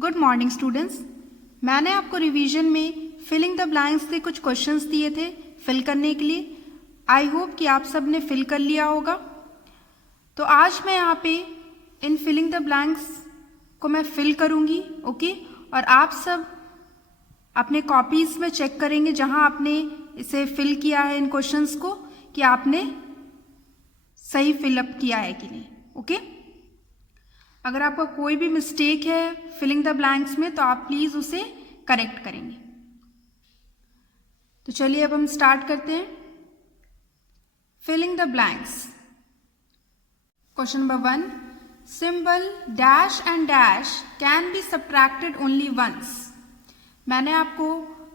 Good morning students. मैंने आपको revision में फिलिंग द ब्लैंक्स के कुछ क्वेश्चंस दिए थे फिल करने के लिए। आई होप कि आप सब ने फिल कर लिया होगा। तो आज मैं यहाँ पे इन फिलिंग द ब्लैंक्स को मैं फिल करूँगी, ओके। और आप सब अपने कॉपीज़ में चेक करेंगे जहाँ आपने इसे फिल किया है इन क्वेश्चंस को, कि आपने सही फिलअप किया है कि नहीं, ओके। अगर आपका कोई भी मिस्टेक है फिलिंग द ब्लैंक्स में तो आप प्लीज़ उसे करेक्ट करेंगे। तो चलिए अब हम स्टार्ट करते हैं। Filling the blanks. Question number 1, symbol dash and dash can be subtracted only once. मैंने आपको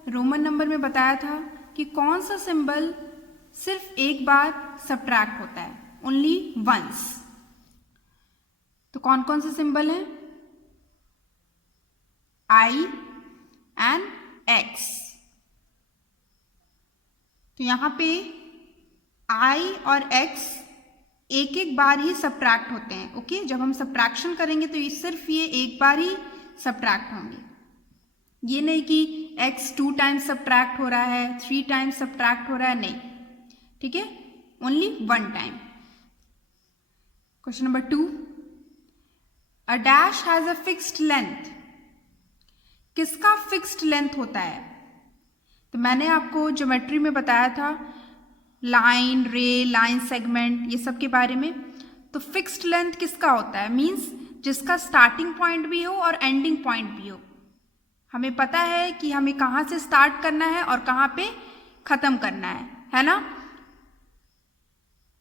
रोमन नंबर में बताया था कि कौन सा सिंबल सिर्फ एक बार सब्ट्रैक्ट होता है, ओनली वंस। तो कौन कौन से सिंबल हैं? आई एंड एक्स। तो यहां पे आई और एक्स एक एक बार ही सब्ट्रैक्ट होते हैं, ओके। जब हम सब्ट्रैक्शन करेंगे तो सिर्फ ये एक बार ही सब्ट्रैक्ट होंगे। ये नहीं कि एक्स 2 टाइम्स सब्ट्रैक्ट हो रहा है, 3 टाइम्स सब्ट्रैक्ट हो रहा है, नहीं, ठीक है, only 1 time. Question number 2, A dash has a fixed length। किसका फिक्स्ड लेंथ होता है? तो मैंने आपको ज्योमेट्री में बताया था लाइन, रे, लाइन सेगमेंट, ये सब के बारे में। तो फिक्स्ड लेंथ किसका होता है? मींस जिसका स्टार्टिंग पॉइंट भी हो और एंडिंग पॉइंट भी हो। हमें पता है कि हमें कहाँ से स्टार्ट करना है और कहाँ पे खत्म करना है ना।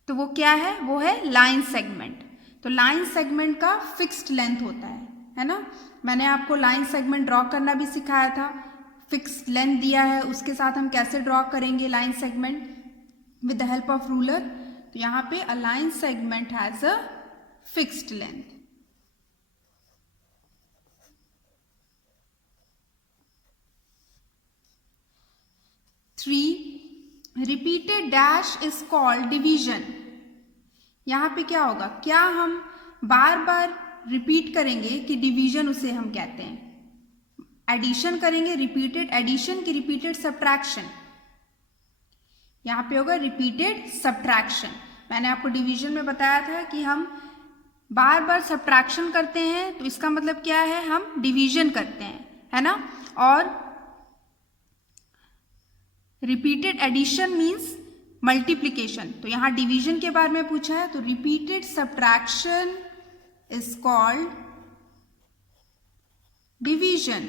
तो वो क्या है? वो है लाइन सेगमेंट। तो लाइन सेगमेंट का फिक्स्ड लेंथ होता है ना। मैंने आपको लाइन सेगमेंट ड्रॉ करना भी सिखाया था। फिक्स्ड लेंथ दिया है, उसके साथ हम कैसे ड्रॉ करेंगे line segment with the help of ruler. तो यहाँ पे a line segment has a fixed length. Repeated dash is called division. यहाँ पे क्या होगा? क्या हम बार बार रिपीट करेंगे कि डिवीजन उसे हम कहते हैं। एडिशन करेंगे, रिपीटेड एडिशन की रिपीटेड सब्ट्रैक्शन। यहाँ पे होगा रिपीटेड सब्ट्रैक्शन। मैंने आपको डिवीजन में बताया था कि हम बार बार सब्ट्रैक्शन करते हैं तो इसका मतलब क्या है? हम डिवीजन करते हैं, है ना। और रिपीटेड एडिशन मीन्स मल्टीप्लीकेशन। तो यहाँ डिवीजन के बारे में पूछा है, तो repeated subtraction is called division.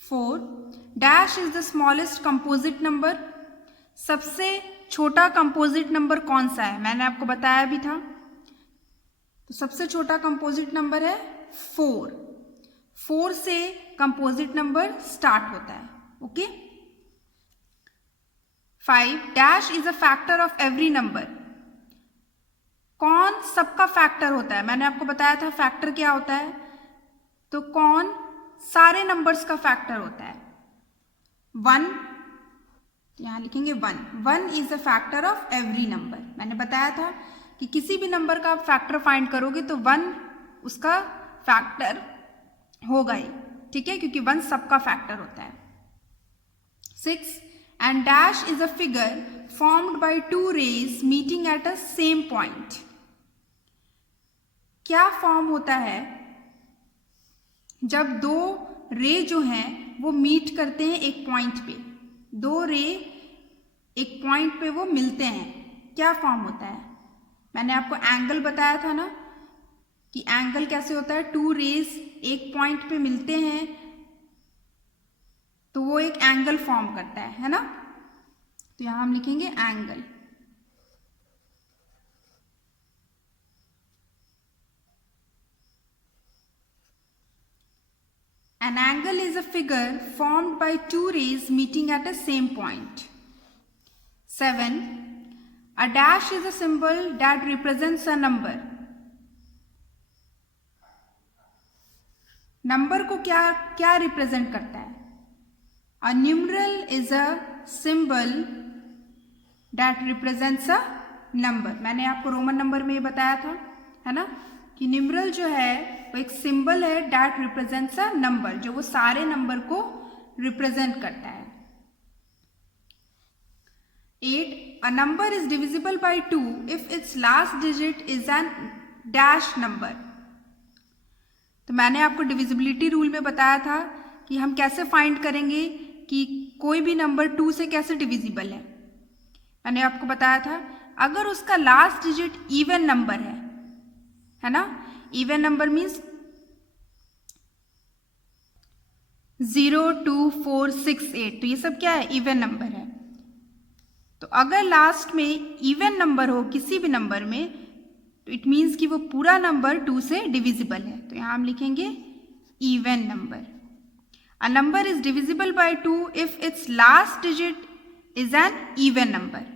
Four, dash is the smallest composite number. सबसे छोटा कंपोजिट नंबर कौन सा है? मैंने आपको बताया भी था। तो सबसे छोटा कंपोजिट नंबर है 4। 4 से कंपोजिट नंबर स्टार्ट होता है, okay. 5, dash is a factor of every number. कौन सबका फैक्टर होता है? मैंने आपको बताया था फैक्टर क्या होता है। तो कौन सारे नंबर्स का फैक्टर होता है? 1, यहां लिखेंगे 1 is a factor of every number. मैंने बताया था कि किसी भी नंबर का आप फैक्टर फाइंड करोगे तो 1 उसका फैक्टर होगा ही, ठीक है, क्योंकि 1 सबका फैक्टर होता है। 6, and dash is a figure formed by 2 rays meeting at a same point. क्या फॉर्म होता है जब 2 रे जो हैं वो मीट करते हैं एक पॉइंट पे? 2 रे एक पॉइंट पे वो मिलते हैं, क्या फॉर्म होता है? मैंने आपको एंगल बताया था ना कि एंगल कैसे होता है। 2 रेज एक पॉइंट पे मिलते हैं तो वो एक एंगल फॉर्म करता है ना। तो यहां हम लिखेंगे angle. An angle is a figure formed by 2 rays meeting at a same point. 7, a dash is a symbol that represents a number. Number को क्या रिप्रेजेंट करता है? A numeral is a symbol that represents a number। मैंने आपको Roman number में ये बताया था है ना, कि न्यूमरल जो है वो एक सिंबल है डैट रिप्रेजेंट्स अ नंबर, जो वो सारे नंबर को रिप्रेजेंट करता है। 8. A number is divisible by 2 if its last digit is an dash number. तो मैंने आपको डिविजिबिलिटी रूल में बताया था कि हम कैसे फाइंड करेंगे कि कोई भी नंबर 2 से कैसे डिविजिबल है। मैंने आपको बताया था अगर उसका लास्ट डिजिट इवन नंबर है ना, इवन नंबर मीन्स 0, 2, 4, 6, 8, तो ये सब क्या है, इवन नंबर है। तो अगर लास्ट में इवन नंबर हो किसी भी नंबर में, तो इट मीन्स कि वो पूरा नंबर 2 से डिविजिबल है। तो यहाँ हम लिखेंगे even number. A number is divisible by 2 if it's last digit is an even number.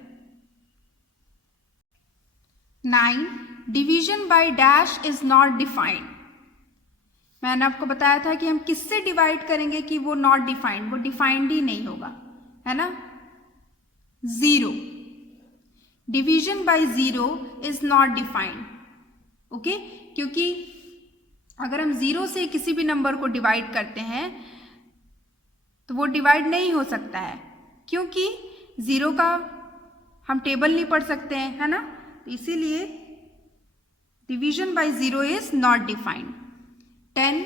9. Division by dash is not defined. मैंने आपको बताया था कि हम किससे डिवाइड करेंगे कि वो नॉट डिफाइंड, वो डिफाइंड ही नहीं होगा, है ना। 0. Division by 0 is not defined. Okay, क्योंकि अगर हम 0 से किसी भी नंबर को डिवाइड करते हैं तो वो डिवाइड नहीं हो सकता है, क्योंकि 0 का हम टेबल नहीं पढ़ सकते हैं, है ना। तो इसीलिए division by 0 is not defined. 10.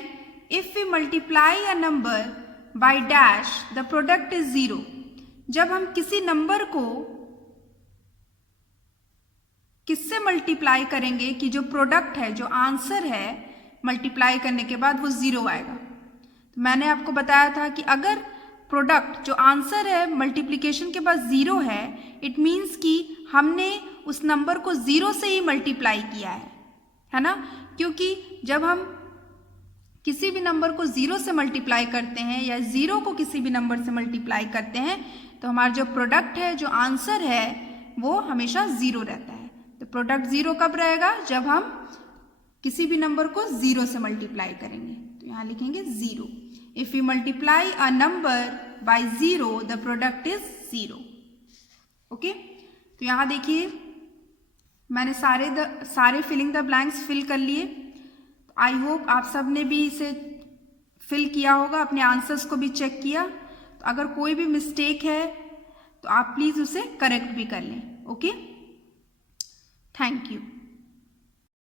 If we multiply a number by dash the product is 0। जब हम किसी नंबर को किससे मल्टीप्लाई करेंगे कि जो प्रोडक्ट है, जो आंसर है, मल्टीप्लाई करने के बाद वो 0 आएगा। तो मैंने आपको बताया था कि अगर प्रोडक्ट जो आंसर है मल्टीप्लिकेशन के बाद 0 है, इट मीन्स कि हमने उस नंबर को 0 से ही मल्टीप्लाई किया है ना। क्योंकि जब हम किसी भी नंबर को 0 से मल्टीप्लाई करते हैं या 0 को किसी भी नंबर से मल्टीप्लाई करते हैं तो हमारा जो प्रोडक्ट है, जो आंसर है, वो हमेशा 0 रहता है। तो प्रोडक्ट 0 कब रहेगा, जब हम किसी भी नंबर को 0 से मल्टीप्लाई करेंगे। तो यहाँ लिखेंगे 0। If you multiply a number bye 0 the product is 0। Okay, तो यहाँ देखिए मैंने सारे फिलिंग द ब्लैंक्स फिल कर लिए। आई होप आप सब ने भी इसे फिल किया होगा, अपने आंसर्स को भी चेक किया। तो अगर कोई भी मिस्टेक है तो आप प्लीज़ उसे करेक्ट भी कर लें। Okay, thank you.